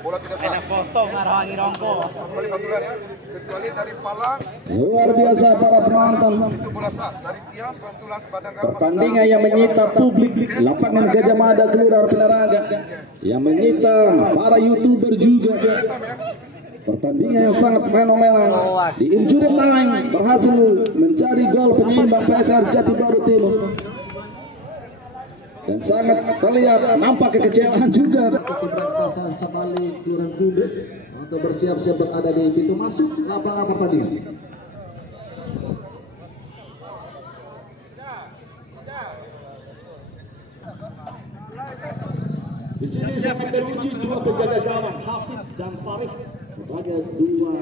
Bola tidak sah. Ada foto ngarawangi Rongko. Kembali pantulan ya. Kecuali dari Palang. Luar biasa para penonton. Itu bola sah dari Tiang pantulan kepadangkan. Pertandingan yang menyita publik lapangan Gajah Mada Kelurahan Penaraga, yang menyita para YouTuber juga. Pertandingan yang sangat fenomenal. Di injury time berhasil mencari gol penyeimbang PSR Jatibaru Timur. Dan sangat terlihat nampak kekecewaan juga. Keberangkatan Sabali Kelurahan Kudu untuk bersiap-siap berada di pintu masuk lapangan pertandingan. Di sini sangat teruji dua penjaga gawang Hafid dan Faris sebagai dua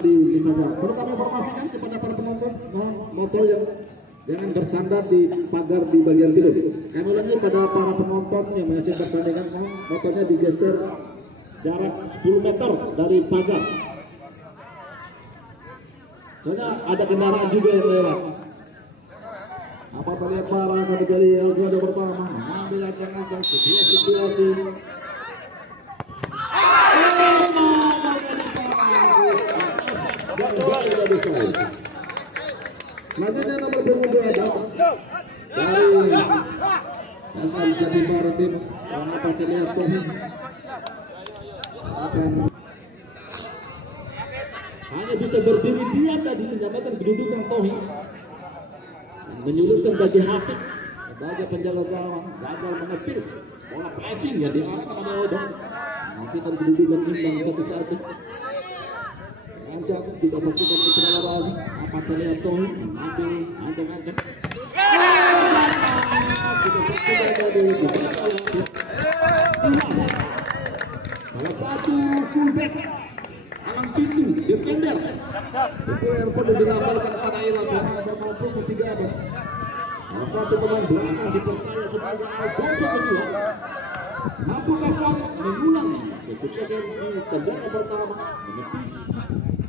di sana. Perlu kami informasikan kepada para penonton motor yang jangan bersandar di pagar di bagian timur. Kami ulangi pada para penonton yang menyaksikan pertandingan, motornya digeser jarak 10 meter dari pagar. Karena ada kendaraan juga yang lewat. Apa terlihat para kategori Algodo pertama mengambil ancang-ancang sebuah situasi. Selanjutnya nomor 22 dari asal Jatibaru Timur. Apa terlihat Tohi hanya bisa berdiri diam tadi menjabatkan kedudukan Tohi, menyulitkan bagi Hafid sebagai penjaga gawang gagal menepis bola pressing ya diarahkan oleh Odong. Hafid dan kedudukan imbang satu-satu. Ancang kita saksikan itu lagi. Apa terlihat Tohi mengambil ancang-ancang. Salah satu fullback alam pintu defender. Itu airport dilaporkan pada Iran dan maupun ketiga abad. Salah satu pemain belakang dipercaya sebagai Algodo kedua. Mampu kasar mengulang kesuksesan di tendangan pertama menepis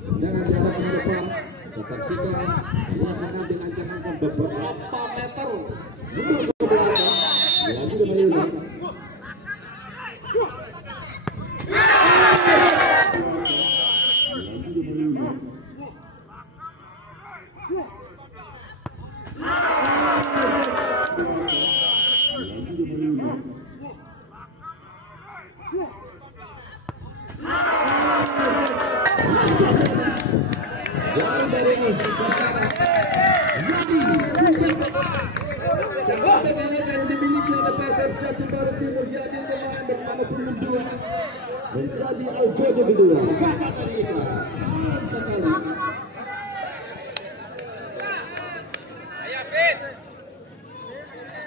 tendangan di arah depan. Kita saksikan dia mengambil ancang-ancang beberapa meter mundur ke belakang. Lagi dengan Iran. Menjadi Algodo kedua.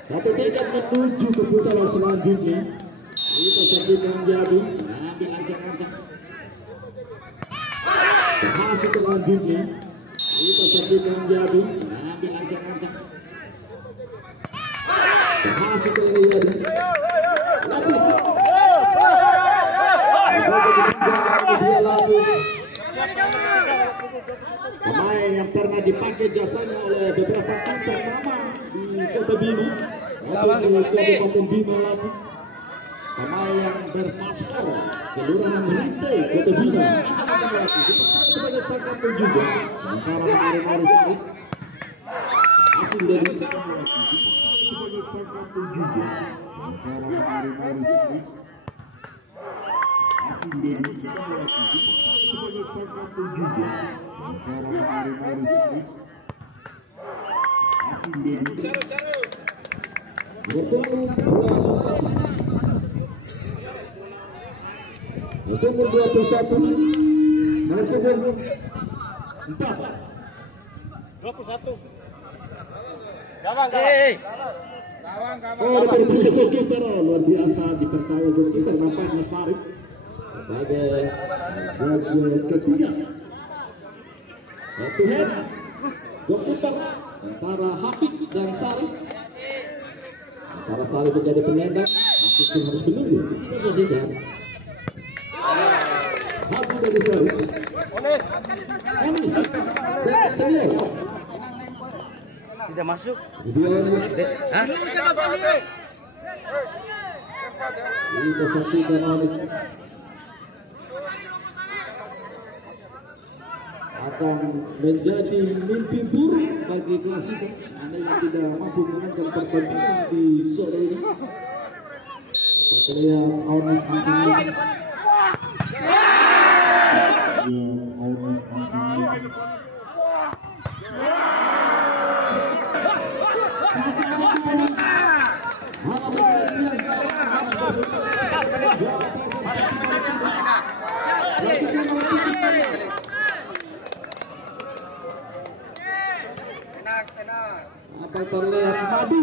Satu tekad menuju ke putaran selanjutnya. Kita saksikan Jabi mengambil ancang-ancang. Berhasil selanjutnya. Kita saksikan Jabi mengambil ancang-ancang. Berhasil terlihat. Pemain yang pernah dipakai jasanya oleh beberapa tim ternama di Kota Bima maupun di Kabupaten Bima lagi. Pemain yang bermasker Kelurahan Melintai Kota Bima sebagai sangkatan juga antara Mari-Mari Sari asing dari sebagai sangkatan juga antara Mari-Mari Sari asing dari sebagai sangkatan juga antara Mari-Mari Sari asing dari nomor 21 nomor 21 gawang goalkeeper luar biasa dipercaya goalkeeper nampaknya Sarif sebagai gol ketiga. Head to head goalkeeper antara Hafid dan Sarif. Antara Sarif menjadi penyandang, Hafid harus menunggu. Tidak tidak. Hasil dari Sarif. Onis. Tidak masuk. kita saksikan oleh akan menjadi mimpi buruk bagi Klasiko. Anda yang tidak mampu menangkan pertandingan di sore ini. Terlihat Aunis Anthony. Apa terlihat madu?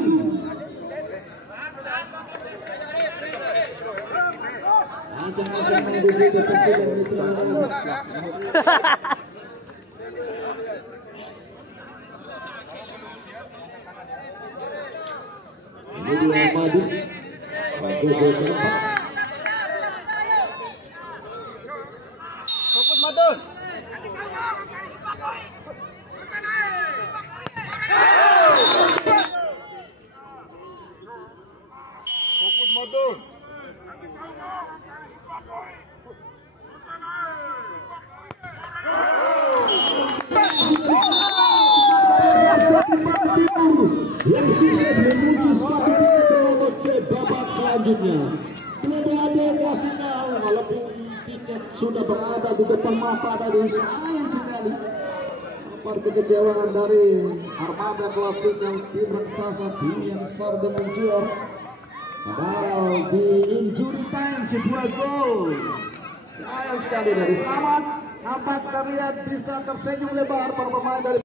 Ajang-ajang menduduki posisi ini dua madu. Fokus Madun. Fokus Madun. Yang sukses menuju satu tiket lolos ke babak selanjutnya. Belum ada final, walaupun tiket sudah berada di depan mata dari sayang sekali. Apa kekecewaan dari armada klasik yang tim raksasa tim yang besar dengan juara. Padahal di injury time sebuah gol. Sayang sekali dari Samad. Nampak terlihat bisa tersenyum lebar para pemain dari